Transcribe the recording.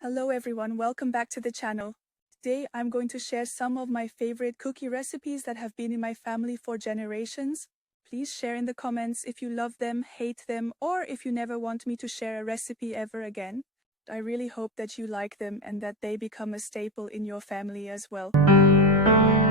Hello everyone, welcome back to the channel. Today I'm going to share some of my favorite cookie recipes that have been in my family for generations. Please share in the comments if you love them, hate them, or if you never want me to share a recipe ever again. I really hope that you like them and that they become a staple in your family as well.